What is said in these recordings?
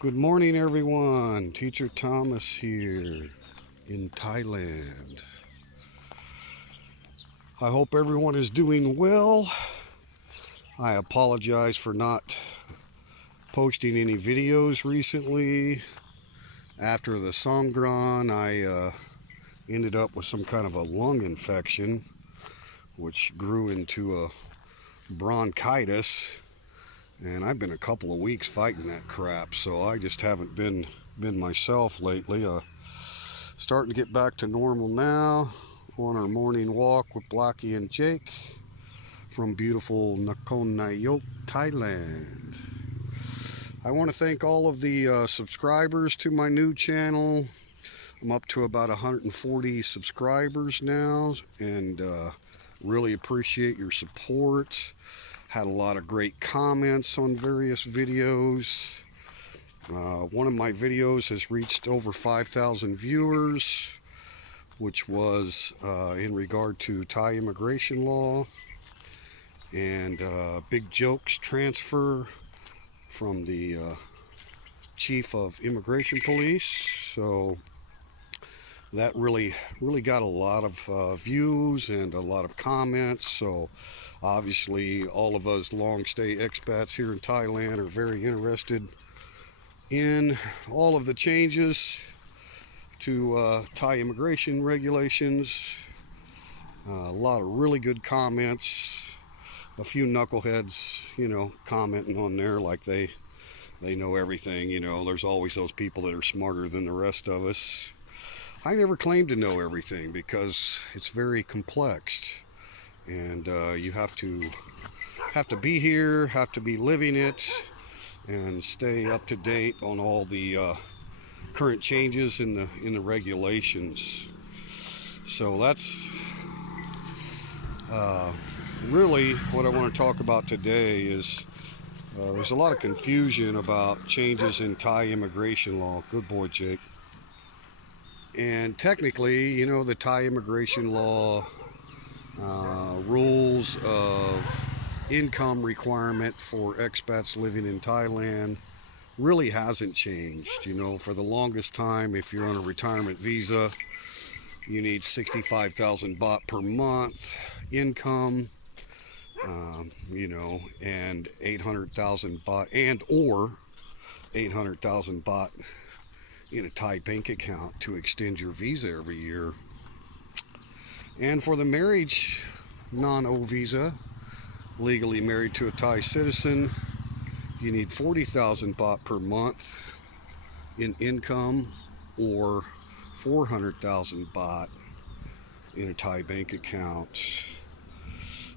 Good morning, everyone. Teacher Thomas here in Thailand. I hope everyone is doing well. I apologize for not posting any videos recently. After the Songkran, I ended up with some kind of a lung infection, which grew into a bronchitis. And I've been a couple of weeks fighting that crap, so I just haven't been myself lately. Starting to get back to normal now. On our morning walk with Blackie and Jake from beautiful Nakhon Nayok, Thailand. I want to thank all of the subscribers to my new channel. I'm up to about 140 subscribers now, and really appreciate your support. Had a lot of great comments on various videos. One of my videos has reached over 5,000 viewers, which was in regard to Thai immigration law and big jokes transfer from the chief of immigration police. So that really got a lot of views and a lot of comments. So obviously all of us long stay expats here in Thailand are very interested in all of the changes to Thai immigration regulations. A lot of really good comments. A few knuckleheads, commenting on there like they know everything. There's always those people that are smarter than the rest of us. I never claim to know everything because it's very complex, and you have to be here, have to be living it, and stay up to date on all the current changes in the regulations. So that's really what I want to talk about today. Is there's a lot of confusion about changes in Thai immigration law. Good boy, Jake. And technically, the Thai immigration law rules of income requirement for expats living in Thailand really hasn't changed. For the longest time, if you're on a retirement visa, you need 65,000 baht per month income, and 800,000 baht or 800,000 baht in a Thai bank account to extend your visa every year. And for the marriage non-O visa, legally married to a Thai citizen, you need 40,000 baht per month in income or 400,000 baht in a Thai bank account.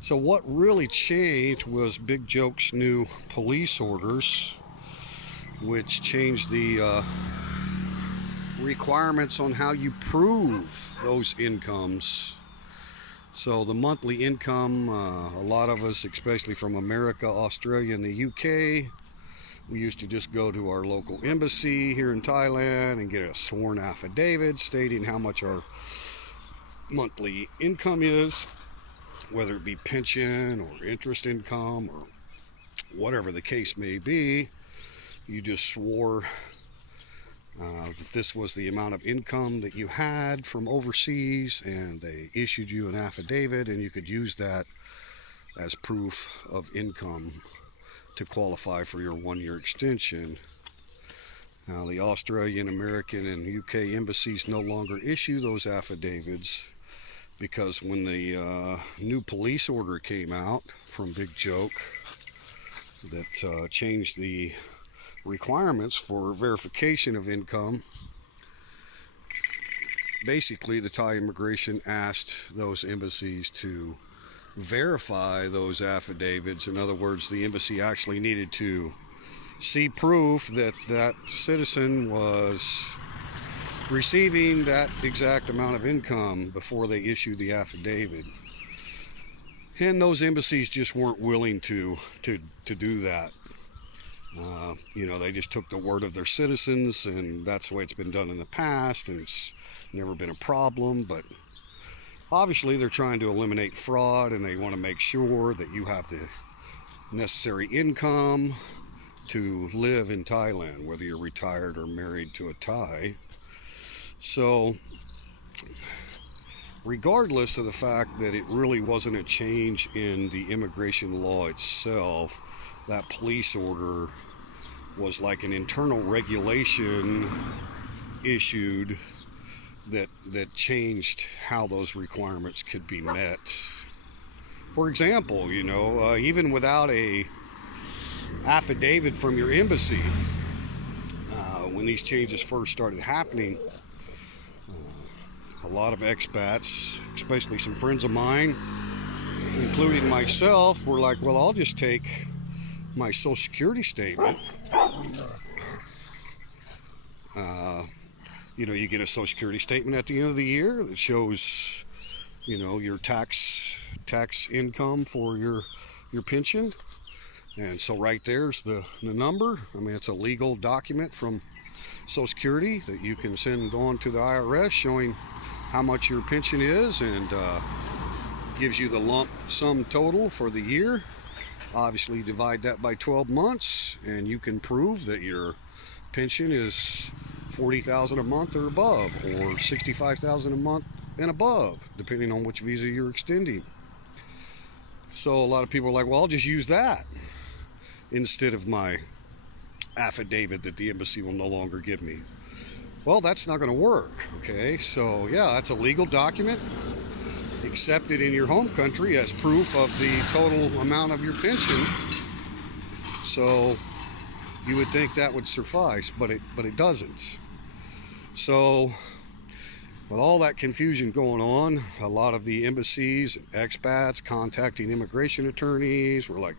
So what really changed was Big Joke's new police orders, which changed the requirements on how you prove those incomes. So the monthly income, a lot of us, especially from America, Australia, and the UK, we used to just go to our local embassy here in Thailand and get a sworn affidavit stating how much our monthly income is, whether it be pension or interest income or whatever the case may be. You just swore that this was the amount of income that you had from overseas, and they issued you an affidavit, and you could use that as proof of income to qualify for your 1-year extension. Now, the Australian, American, and UK embassies no longer issue those affidavits because when the new police order came out from Big Joke that changed the requirements for verification of income, basically the Thai immigration asked those embassies to verify those affidavits. In other words, the embassy actually needed to see proof that that citizen was receiving that exact amount of income before they issued the affidavit. And those embassies just weren't willing to do that. They just took the word of their citizens, and that's the way it's been done in the past, and it's never been a problem. But obviously they're trying to eliminate fraud, and they want to make sure that you have the necessary income to live in Thailand, whether you're retired or married to a Thai. So regardless of the fact that it really wasn't a change in the immigration law itself, that police order was like an internal regulation issued that changed how those requirements could be met. For example, even without a affidavit from your embassy, when these changes first started happening, a lot of expats, especially some friends of mine, including myself, were like, well, I'll just take my Social Security statement. You get a Social Security statement at the end of the year that shows, your tax income for your pension. And so right there's the number. I mean, it's a legal document from Social Security that you can send on to the IRS showing how much your pension is, and gives you the lump sum total for the year. Obviously divide that by 12 months and you can prove that your pension is $40,000 a month or above, or $65,000 a month and above, depending on which visa you're extending. So a lot of people are like, well, I'll just use that instead of my affidavit that the embassy will no longer give me. Well, that's not going to work. Okay, so yeah, that's a legal document accepted in your home country as proof of the total amount of your pension. So you would think that would suffice, but it doesn't. So with all that confusion going on, a lot of the embassies and expats contacting immigration attorneys were like,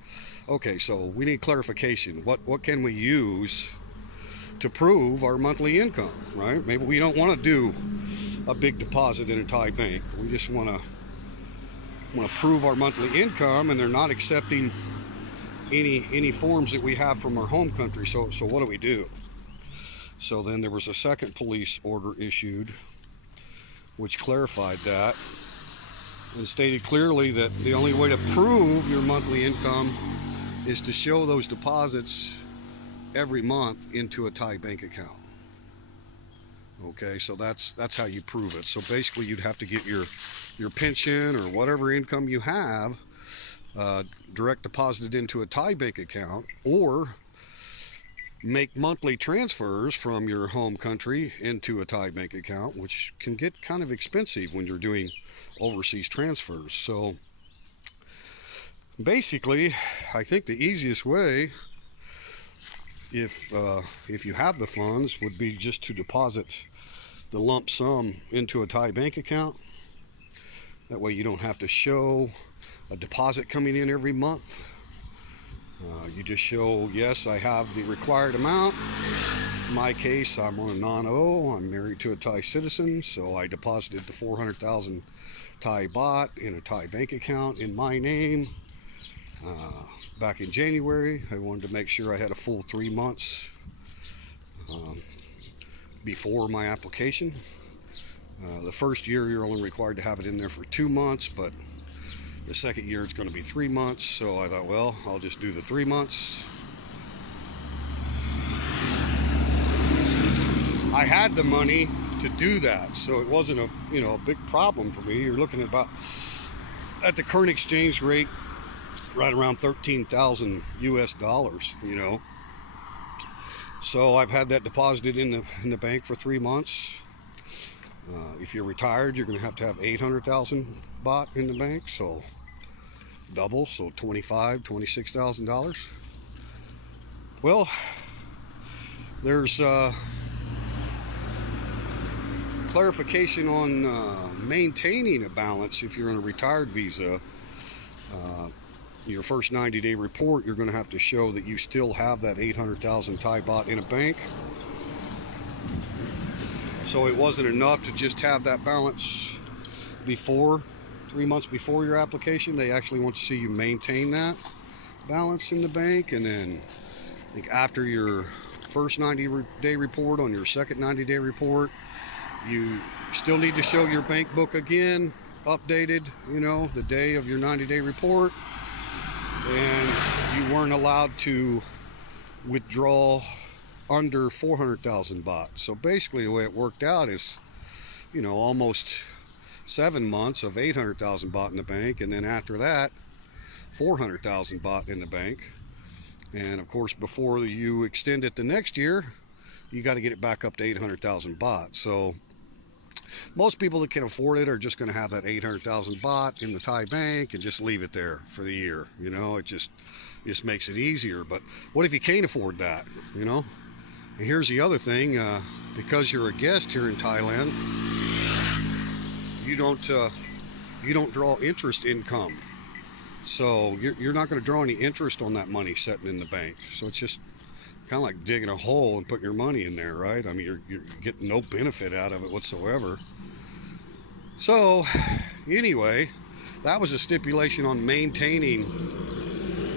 okay, so we need clarification. What can we use to prove our monthly income, right? Maybe we don't want to do a big deposit in a Thai bank. We just want to prove our monthly income, and they're not accepting any forms that we have from our home country. So what do we do? So then there was a second police order issued which clarified that and stated clearly that the only way to prove your monthly income is to show those deposits every month into a Thai bank account. Okay, so that's how you prove it. So basically you'd have to get your pension or whatever income you have direct deposited into a Thai bank account, or make monthly transfers from your home country into a Thai bank account, which can get kind of expensive when you're doing overseas transfers. So basically, I think the easiest way, if you have the funds, would be just to deposit the lump sum into a Thai bank account. That way you don't have to show a deposit coming in every month. You just show, yes, I have the required amount. In my case, I'm on a non-O. I'm married to a Thai citizen, so I deposited the 400,000 Thai baht in a Thai bank account in my name. Back in January, I wanted to make sure I had a full 3 months before my application. The first year, you're only required to have it in there for 2 months, but the second year it's going to be 3 months, so I thought, well, I'll just do the 3 months. I had the money to do that, so it wasn't a big problem for me. You're looking at the current exchange rate, right around 13,000 US dollars, So I've had that deposited in the bank for 3 months. If you're retired, you're going to have 800,000 baht in the bank, so double, so $26,000. Well, there's clarification on maintaining a balance if you're on a retired visa. Your first 90-day report, you're going to have to show that you still have that 800,000 Thai baht in a bank. So it wasn't enough to just have that balance before 3 months before your application. They actually want to see you maintain that balance in the bank, and then I think after your first 90-day report, on your second 90-day report, you still need to show your bank book again, updated, the day of your 90-day report. And you weren't allowed to withdraw under 400,000 baht. So basically the way it worked out is, almost 7 months of 800,000 baht in the bank, and then after that 400,000 baht in the bank. And of course, before you extend it the next year, you got to get it back up to 800,000 baht. So most people that can afford it are just going to have that 800,000 baht in the Thai bank and just leave it there for the year. It just makes it easier. But what if you can't afford that? And here's the other thing: because you're a guest here in Thailand, you don't draw interest income. So you're not going to draw any interest on that money sitting in the bank. So it's just kind of like digging a hole and putting your money in there, right? I mean, you're getting no benefit out of it whatsoever. So anyway, that was a stipulation on maintaining,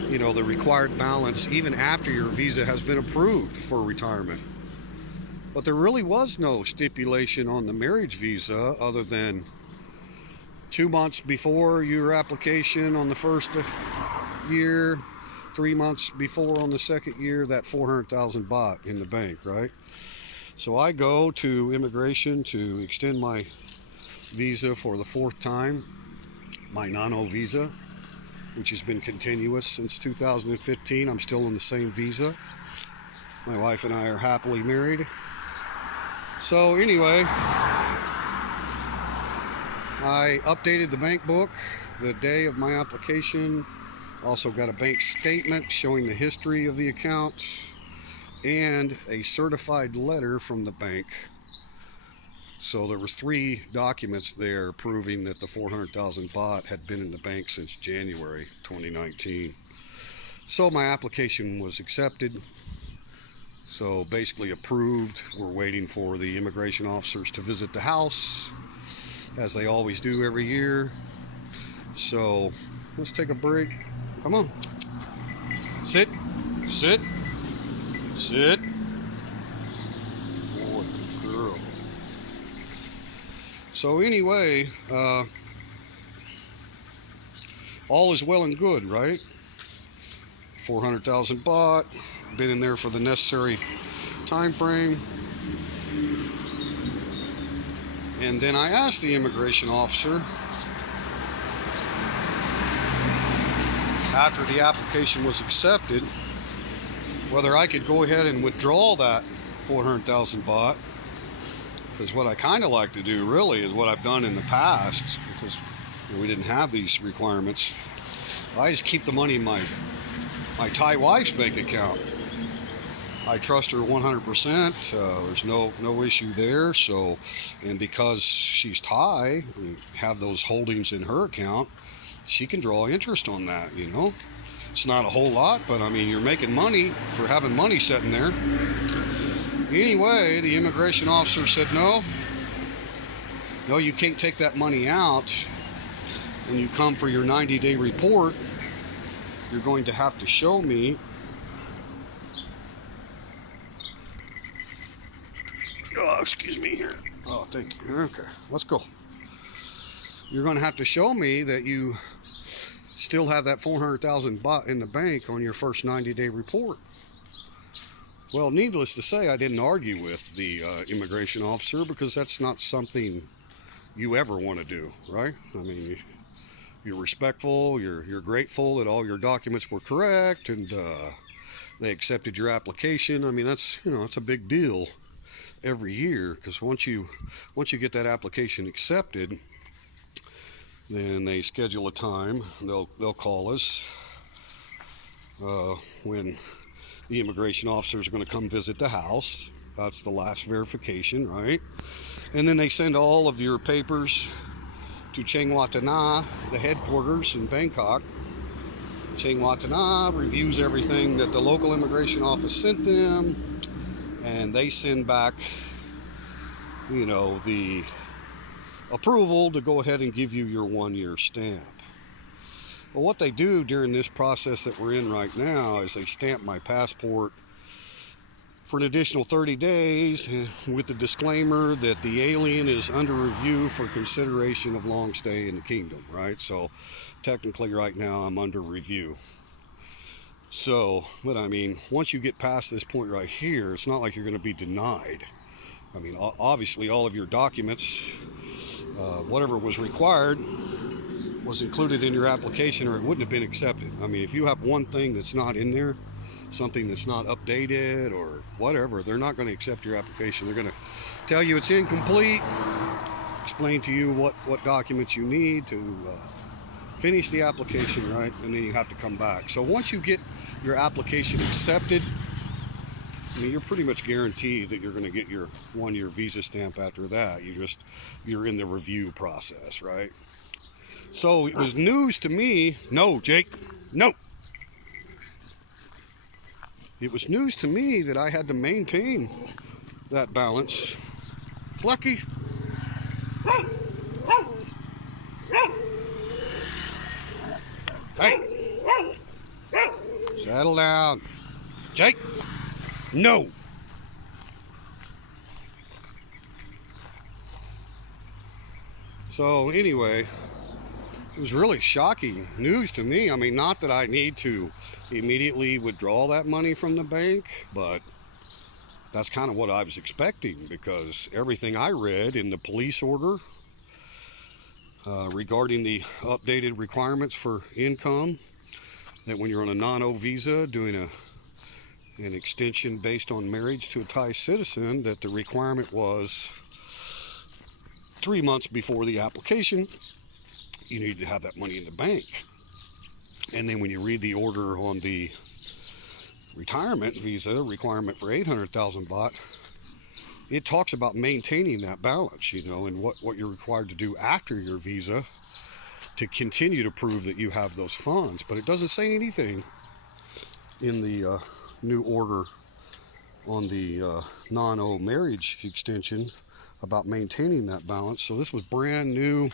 the required balance even after your visa has been approved for retirement. But there really was no stipulation on the marriage visa other than 2 months before your application on the first year, 3 months before on the second year, that 400,000 baht in the bank, right? So I go to immigration to extend my visa for the 4th time, my Nano visa, which has been continuous since 2015. I'm still on the same visa. My wife and I are happily married. So anyway, I updated the bank book the day of my application. Also got a bank statement showing the history of the account and a certified letter from the bank. So there was 3 documents there proving that the 400,000 baht had been in the bank since January 2019. So my application was accepted. So basically approved. We're waiting for the immigration officers to visit the house, as they always do every year. So let's take a break. Come on. Sit. Sit. Sit. Boy, good girl. So anyway, all is well and good, right? 400,000 baht. Been in there for the necessary time frame. And then I asked the immigration officer, after the application was accepted, whether I could go ahead and withdraw that 400,000 baht. Because what I kind of like to do really is what I've done in the past, because we didn't have these requirements. I just keep the money in my Thai wife's bank account. I trust her 100%. There's no issue there. So, and because she's Thai and have those holdings in her account, she can draw interest on that. It's not a whole lot, but I mean, you're making money for having money sitting there. Anyway, the immigration officer said no, you can't take that money out when you come for your 90-day report. You're going to have to show me excuse me here. Oh, thank you. Okay, let's go. You're going to have to show me that you still have that 400,000 baht in the bank on your first 90-day report. Well, needless to say, I didn't argue with the immigration officer, because that's not something you ever want to do, right? I mean, you're respectful, you're grateful that all your documents were correct, and they accepted your application. I mean, that's it's a big deal every year, because once you get that application accepted, then they schedule a time. They'll call us when the immigration officers are going to come visit the house. That's the last verification, right? And then they send all of your papers to Cheng Watana, the headquarters in Bangkok. Cheng Watana reviews everything that the local immigration office sent them, and they send back, the approval to go ahead and give you your 1-year stamp. Well, what they do during this process that we're in right now is they stamp my passport for an additional 30 days with the disclaimer that the alien is under review for consideration of long stay in the kingdom, right? So technically right now I'm under review. So, but I mean, once you get past this point right here, it's not like you're going to be denied. I mean, obviously all of your documents, whatever was required, was included in your application, or it wouldn't have been accepted. I mean, if you have one thing that's not in there, something that's not updated or whatever, they're not going to accept your application. They're going to tell you it's incomplete, explain to you what documents you need to finish the application, right? And then you have to come back. So once you get your application accepted, I mean, you're pretty much guaranteed that you're going to get your 1-year visa stamp after that. You're in the review process, right? So it was news to me. No, Jake, no. It was news to me that I had to maintain that balance. Lucky. Hey, settle down. Jake, no. So anyway, it was really shocking news to me. I mean, not that I need to immediately withdraw that money from the bank, but that's kind of what I was expecting, because everything I read in the police order regarding the updated requirements for income, that when you're on a non-O visa doing an extension based on marriage to a Thai citizen, that the requirement was 3 months before the application, you need to have that money in the bank. And then when you read the order on the retirement visa requirement for 800,000 baht, it talks about maintaining that balance, you know, and what you're required to do after your visa to continue to prove that you have those funds. But it doesn't say anything in the new order on the non-O marriage extension about maintaining that balance. So this was brand new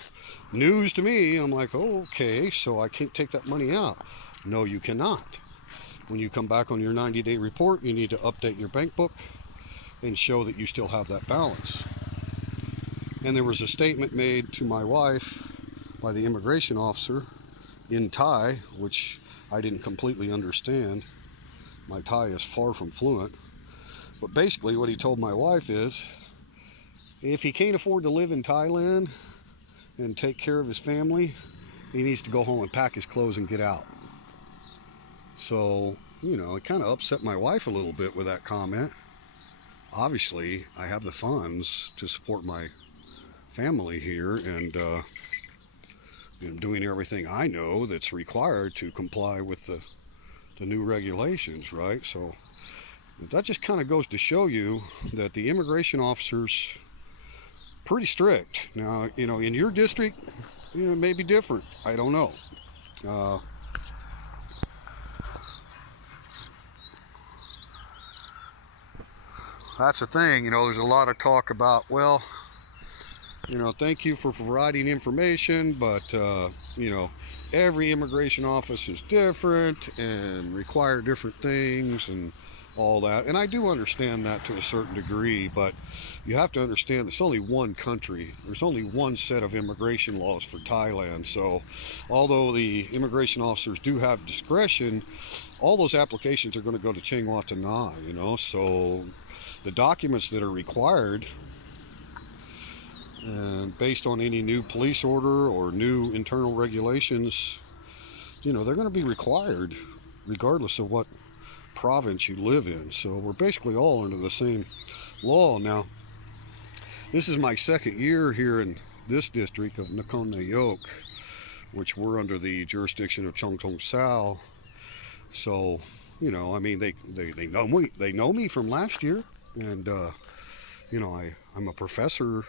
news to me. I'm like, oh, okay, so I can't take that money out. No, you cannot. When you come back on your 90-day report, you need to update your bank book and show that you still have that balance. And there was a statement made to my wife by the immigration officer in Thai, which I didn't completely understand. My Thai is far from fluent. But basically what he told my wife is, if he can't afford to live in Thailand and take care of his family, he needs to go home and pack his clothes and get out. So, you know, it kind of upset my wife a little bit with that comment. Obviously, I have the funds to support my family here, and doing everything I know that's required to comply with the new regulations, right? So that just kind of goes to show you that the immigration officers pretty strict. Now, you know, in your district, you know, it may be different. I don't know. That's the thing, you know, there's a lot of talk about, well, you know, thank you for providing information, but, you know, every immigration office is different and require different things and all that. And I do understand that to a certain degree, but you have to understand there's only one country. There's only one set of immigration laws for Thailand. So although the immigration officers do have discretion, all those applications are going to go to Chiang Watana, you know. So the documents that are required, and based on any new police order or new internal regulations, you know, they're going to be required regardless of what province you live in. So we're basically all under the same law. Now, this is my second year here in this district of Nakhon Nayok, which we're under the jurisdiction of Chong Tong Sao. So, you know, I mean, they know me from last year, and you know, I'm a professor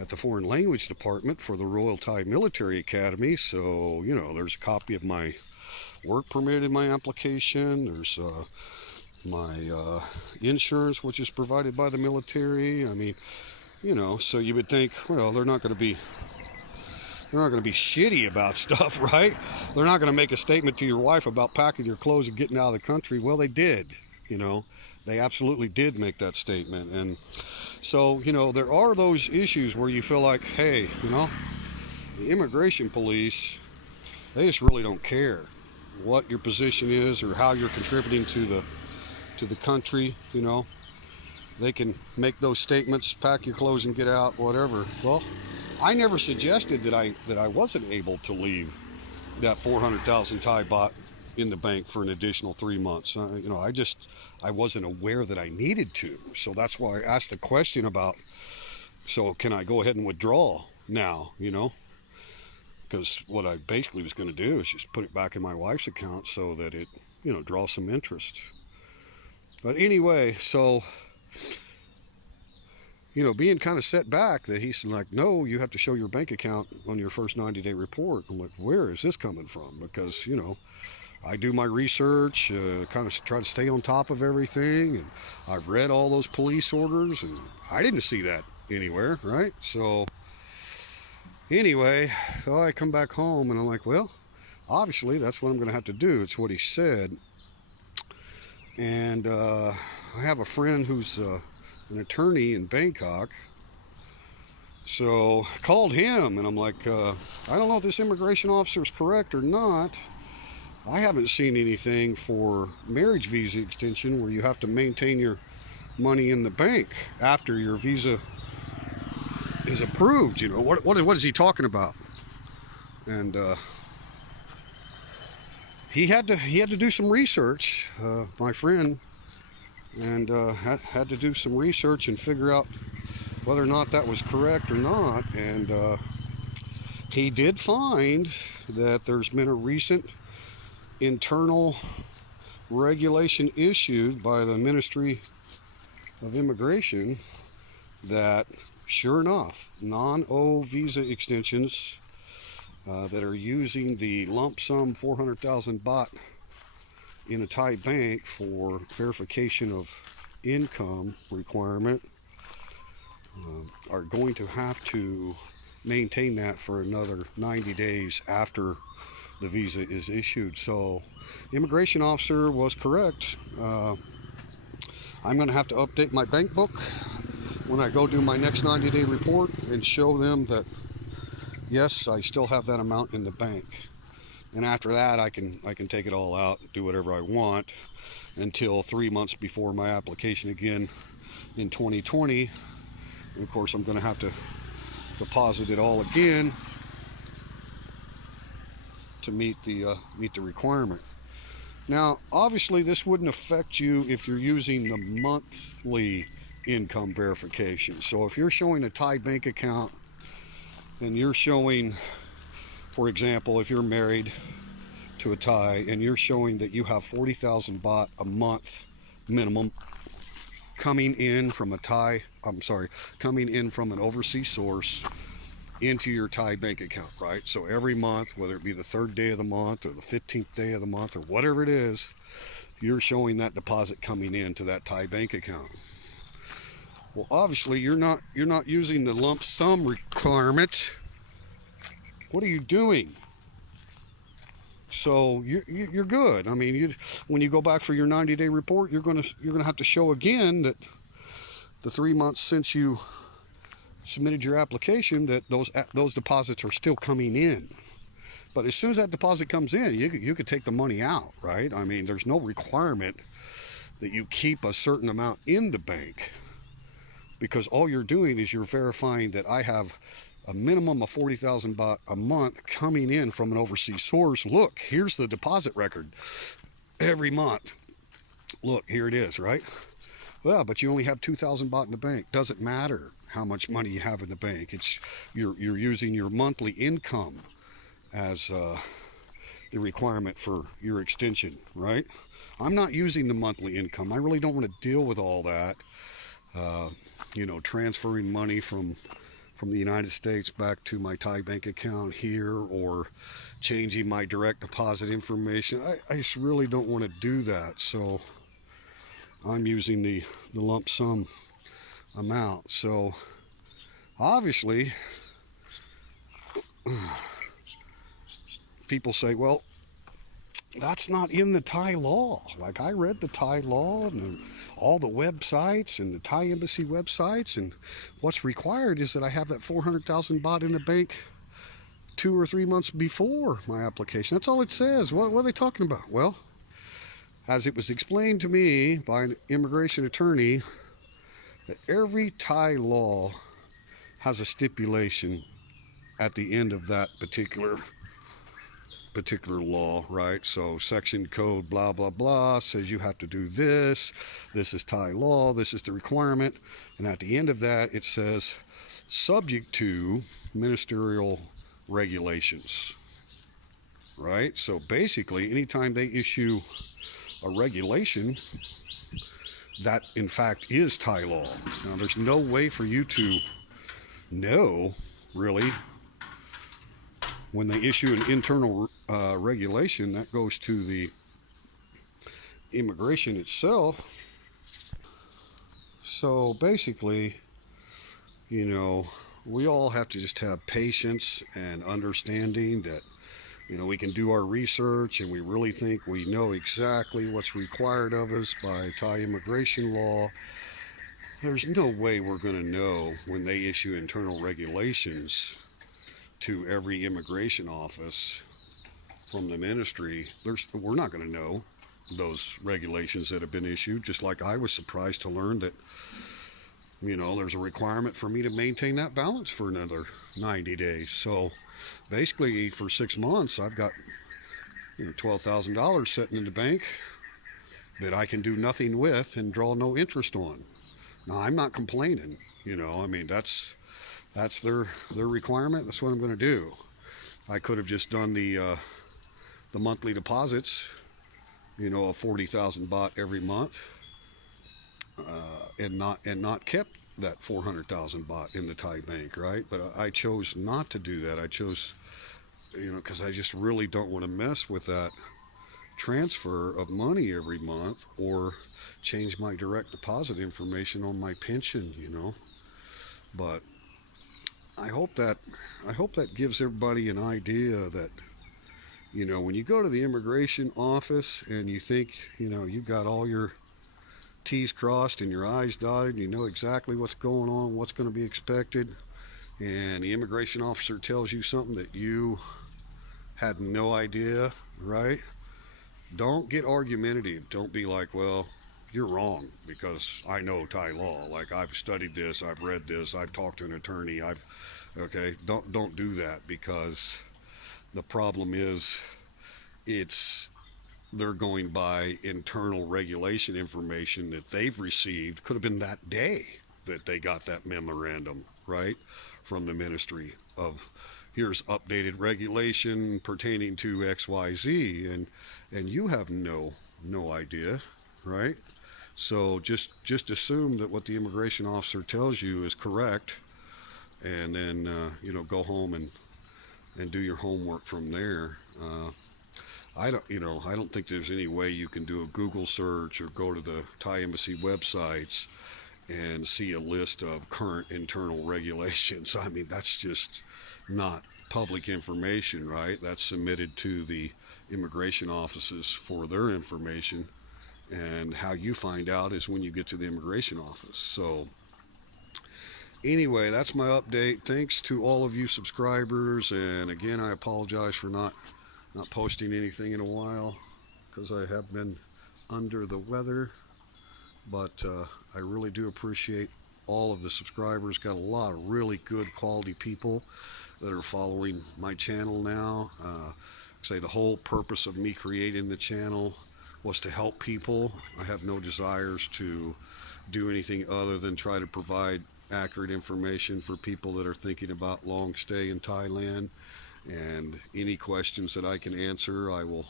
at the Foreign Language Department for the Royal Thai Military Academy. So, you know, there's a copy of my work permit in my application. There's my insurance, which is provided by the military. I mean, you know, so you would think, well, they're not going to be shitty about stuff, right? They're not going to make a statement to your wife about packing your clothes and getting out of the country. Well, they did, you know. They absolutely did make that statement. And so, you know, there are those issues where you feel like, hey, you know, the immigration police, they just really don't care. what your position is or how you're contributing to the country, you know. They can make those statements, pack your clothes and get out, whatever. Well, I never suggested that I wasn't able to leave that 400,000 Thai baht in the bank for an additional 3 months. You know, I wasn't aware that I needed to. So that's why I asked the question about, so can I go ahead and withdraw now, you know? Because what I basically was going to do is just put it back in my wife's account so that it, you know, draws some interest. But anyway, so, you know, being kind of set back that he's like, no, you have to show your bank account on your first 90-day report. I'm like, where is this coming from? Because, you know, I do my research, kind of try to stay on top of everything, and I've read all those police orders, and I didn't see that anywhere, right? So anyway, so I come back home, and I'm like, well, obviously that's what I'm going to have to do. It's what he said. And I have a friend who's an attorney in Bangkok. So I called him, and I'm like, I don't know if this immigration officer is correct or not. I haven't seen anything for marriage visa extension where you have to maintain your money in the bank after your visa is approved. You know, what is he talking about? And he had to do some research, my friend, and had to do some research and figure out whether or not that was correct or not. And he did find that there's been a recent internal regulation issued by the Ministry of Immigration that, sure enough, non-O visa extensions that are using the lump sum 400,000 baht in a Thai bank for verification of income requirement are going to have to maintain that for another 90 days after the visa is issued. So immigration officer was correct. I'm going to have to update my bank book when I go do my next 90-day report and show them that yes, I still have that amount in the bank. And after that, I can take it all out, do whatever I want until 3 months before my application again in 2020. And of course, I'm going to have to deposit it all again to meet the requirement. Now, obviously, this wouldn't affect you if you're using the monthly income verification. So if you're showing a Thai bank account and you're showing, for example, if you're married to a Thai and you're showing that you have 40,000 baht a month minimum coming in from coming in from an overseas source into your Thai bank account, right? So every month, whether it be the 3rd day of the month or the 15th day of the month or whatever it is, you're showing that deposit coming into that Thai bank account. Well, obviously, you're not using the lump sum requirement. What are you doing? So you're good. I mean, when you go back for your 90-day report, you're gonna have to show again that the 3 months since you submitted your application that those deposits are still coming in. But as soon as that deposit comes in, you could take the money out, right? I mean, there's no requirement that you keep a certain amount in the bank, because all you're doing is you're verifying that I have a minimum of 40,000 baht a month coming in from an overseas source. Look, here's the deposit record every month. Look, here it is, right? Well, but you only have 2,000 baht in the bank. Doesn't matter how much money you have in the bank. It's you're using your monthly income as the requirement for your extension, right? I'm not using the monthly income. I really don't want to deal with all that. Transferring money from the United States back to my Thai bank account here, or changing my direct deposit information. I just really don't want to do that. So I'm using the lump sum amount. So obviously, people say, well, that's not in the Thai law. Like, I read the Thai law and all the websites and the Thai embassy websites, and what's required is that I have that 400,000 baht in the bank 2 or 3 months before my application. That's all it says. What are they talking about? Well, as it was explained to me by an immigration attorney, that every Thai law has a stipulation at the end of that particular law, right? So section code blah blah blah says you have to do this. This is Thai law. This is the requirement. And at the end of that, it says subject to ministerial regulations, right? So basically, anytime they issue a regulation, that in fact is Thai law. Now, there's no way for you to know, really, when they issue an internal regulation. That goes to the immigration itself. So basically, we all have to just have patience and understanding that, we can do our research and we really think we know exactly what's required of us by Thai immigration law. There's no way we're going to know when they issue internal regulations to every immigration office from the ministry. We're not going to know those regulations that have been issued, just like I was surprised to learn that, there's a requirement for me to maintain that balance for another 90 days. So basically, for 6 months, I've got $12,000 sitting in the bank that I can do nothing with and draw no interest on. Now, I'm not complaining. That's their requirement. That's what I'm going to do. I could have just done the monthly deposits, of 40,000 baht every month, and not kept that 400,000 baht in the Thai bank, right? But I chose not to do that. I chose, because I just really don't want to mess with that transfer of money every month or change my direct deposit information on my pension, But I hope that gives everybody an idea that, when you go to the immigration office and you think, you've got all your T's crossed and your I's dotted, you know exactly what's going on, what's going to be expected, and the immigration officer tells you something that you had no idea, right? Don't get argumentative. Don't be like, well, you're wrong because I know Thai law. Like, I've studied this, I've read this, I've talked to an attorney. Don't do that, because the problem is they're going by internal regulation information that they've received. Could have been that day that they got that memorandum, right, from the ministry of, here's updated regulation pertaining to XYZ, and you have no idea, right? So just assume that what the immigration officer tells you is correct, and then go home and do your homework from there. I don't think there's any way you can do a Google search or go to the Thai embassy websites and see a list of current internal regulations. I mean, that's just not public information, right? That's submitted to the immigration offices for their information, and how you find out is when you get to the immigration office. So anyway, that's my update. Thanks to all of you subscribers, and again, I apologize for not posting anything in a while because I have been under the weather, but I really do appreciate all of the subscribers. Got a lot of really good quality people that are following my channel now. Say the whole purpose of me creating the channel was to help people. I have no desires to do anything other than try to provide accurate information for people that are thinking about long stay in Thailand. And any questions that I can answer, I will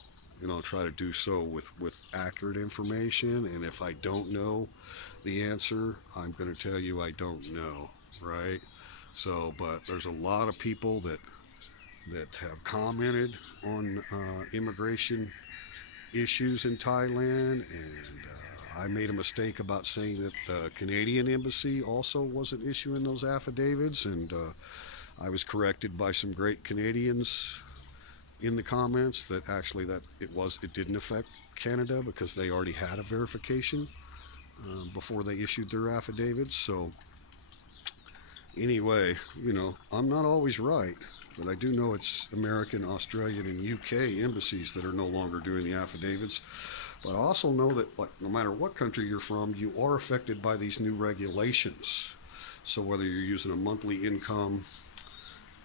try to do so with accurate information. And if I don't know the answer, I'm going to tell you I don't know, right? So, but there's a lot of people that have commented on immigration issues in Thailand, and I made a mistake about saying that the Canadian embassy also wasn't issuing those affidavits, and I was corrected by some great Canadians in the comments that actually it didn't affect Canada because they already had a verification before they issued their affidavits. So Anyway, I'm not always right, but I do know it's American, Australian, and UK embassies that are no longer doing the affidavits. But I also know that, like, no matter what country you're from, you are affected by these new regulations. So whether you're using a monthly income,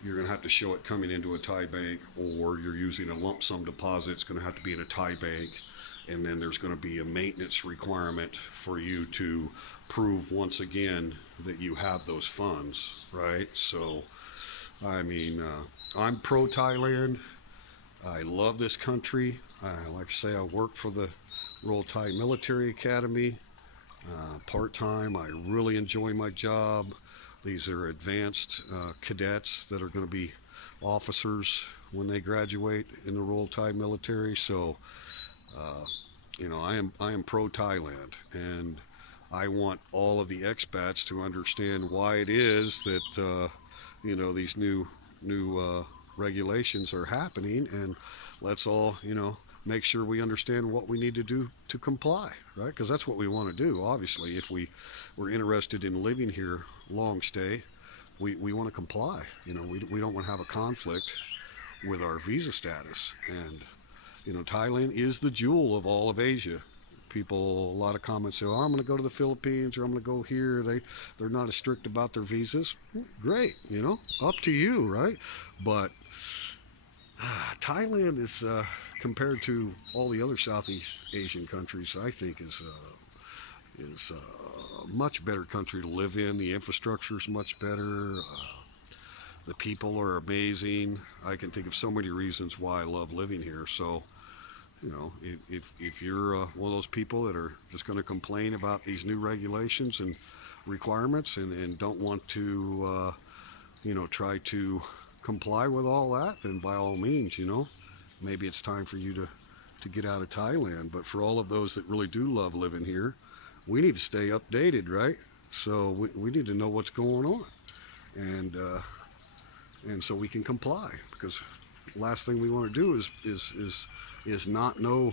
you're going to have to show it coming into a Thai bank, or you're using a lump sum deposit, it's going to have to be in a Thai bank. And then there's going to be a maintenance requirement for you to prove once again that you have those funds, right? So, I mean, I'm pro Thailand. I love this country. Like I say, I work for the Royal Thai Military Academy part time. I really enjoy my job. These are advanced cadets that are going to be officers when they graduate in the Royal Thai Military. So, I am pro Thailand, and I want all of the expats to understand why it is that these new regulations are happening, and let's all make sure we understand what we need to do to comply, right? Because that's what we want to do. Obviously, if we're interested in living here long stay, we want to comply. We don't want to have a conflict with our visa status. And Thailand is the jewel of all of Asia. People, a lot of comments say, "Oh, I'm going to go to the Philippines, or I'm going to go here." They're not as strict about their visas. Great, up to you, right? But Thailand is, compared to all the other Southeast Asian countries, I think is a much better country to live in. The infrastructure is much better. The people are amazing. I can think of so many reasons why I love living here. So, if you're one of those people that are just going to complain about these new regulations and requirements, and don't want to, try to comply with all that, then by all means, maybe it's time for you to get out of Thailand. But for all of those that really do love living here, we need to stay updated, right? So we need to know what's going on, and so we can comply, because last thing we want to do is not know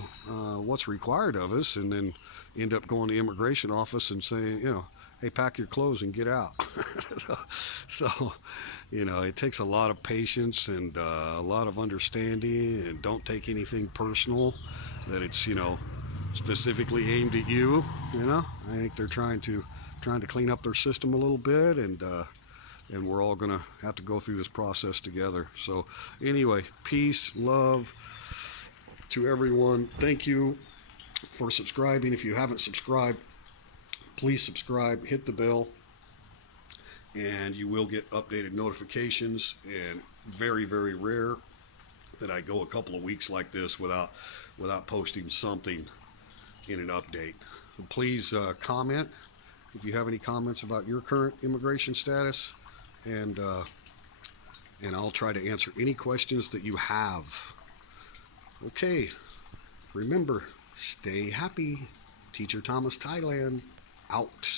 what's required of us, and then end up going to the immigration office and saying, hey, pack your clothes and get out. so it takes a lot of patience and a lot of understanding, and don't take anything personal that it's specifically aimed at you. I think they're trying to clean up their system a little bit, and we're all going to have to go through this process together. So anyway, peace, love to everyone. Thank you for subscribing. If you haven't subscribed, please subscribe, hit the bell, and you will get updated notifications. And very, very rare that I go a couple of weeks like this without posting something in an update. So please comment if you have any comments about your current immigration status, and I'll try to answer any questions that you have. Okay, remember, stay happy. Teacher Thomas, Thailand, out.